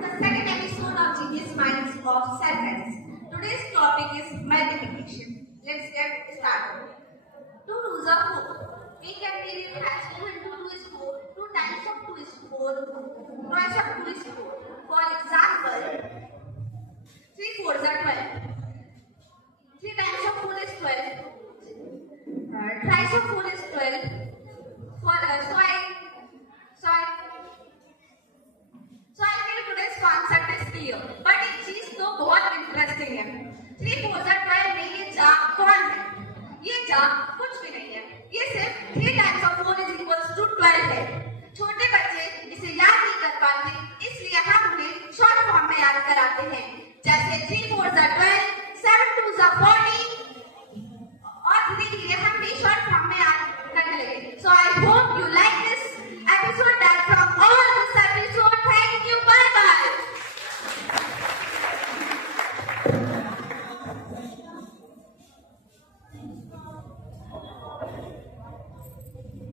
the second episode of Genius Minds of Self-Help. Today's topic is multiplication. Let's get started. 2 2s are 4. We can rearrange 2 into 2 is 4. 2 times of 2 is 4. Twice of 2 is 4. For example, 3 4s are 12. 3 times of 4 is 12. Thrice of 4 is 12. So I feel today's concept is clear. But एक चीज तो बहुत interesting है. 3 4s are 12 में ये जा कौन है? ये जा कुछ भी नहीं है. ये सिर्फ 3 times of 4 is equals to 12 है. छोटे बच्चे इसे याद नहीं कर पाते, इसलिए हम उन्हें शॉर्ट फॉर्म में याद कराते हैं. जैसे 3 4s are 12, 7 2s are 40 और धीरे धीरे हम भी शॉर्ट फॉर्म में याद करने लगे. So I hope you like this episode. That from all this episode. Thank you. Bye bye.